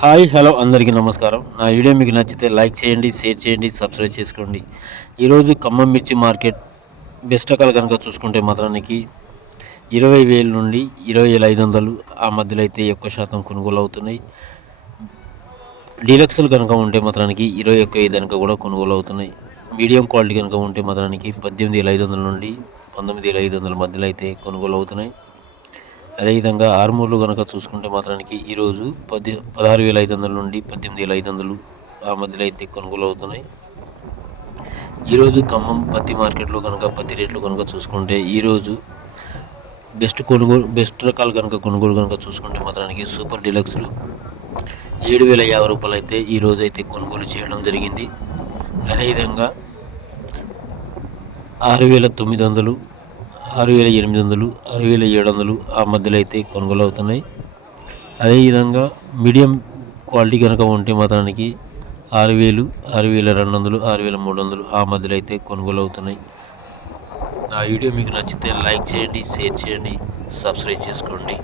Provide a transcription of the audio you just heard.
Hi hello అందరికీ నమస్కారం. నా వీడియో మీకు నచ్చితే లైక్ చేయండి, షేర్ చేయండి, సబ్స్క్రైబ్ చేసుకోండి. ఈరోజు ఖమ్మం మిర్చి మార్కెట్ బెస్ట్ రకాలు కనుక చూసుకుంటే మాత్రానికి 20,000 నుండి 20,500 ఆ మధ్యలో అయితే ఎక్కువ శాతం కొనుగోలు అవుతున్నాయి. డీలక్స్లు కనుక ఉంటే మాత్రానికి 21,000 కనుక కూడా కొనుగోలు అవుతున్నాయి. మీడియం క్వాలిటీ కనుక ఉంటే మాత్రానికి 18,500 నుండి 19,500 మధ్యలో అయితే కొనుగోలు అవుతున్నాయి. అదేవిధంగా ఆర్మూర్లు కనుక చూసుకుంటే మాత్రానికి ఈరోజు 16,500 నుండి 18,500 ఆ మధ్యలో అయితే కొనుగోలు అవుతున్నాయి. ఈరోజు ఖమ్మం పత్తి మార్కెట్లో కనుక పత్తి రేట్లు కనుక చూసుకుంటే ఈరోజు బెస్ట్ రకాలు కనుక కొనుగోలు కనుక చూసుకుంటే మాత్రానికి సూపర్ డీలక్స్లు 7,050 రూపాయలు అయితే ఈరోజు అయితే కొనుగోలు చేయడం జరిగింది. అదేవిధంగా 6,900 6,800 6,700 ఆ మధ్యలో అయితే కొనుగోలు అవుతున్నాయి. అదేవిధంగా మీడియం క్వాలిటీ కనుక ఉంటే మాత్రానికి 6,000 6,200 6,300 ఆ మధ్యలో అయితే కొనుగోలు అవుతున్నాయి. నా వీడియో మీకు నచ్చితే లైక్ చేయండి, షేర్ చేయండి, సబ్స్క్రైబ్ చేసుకోండి.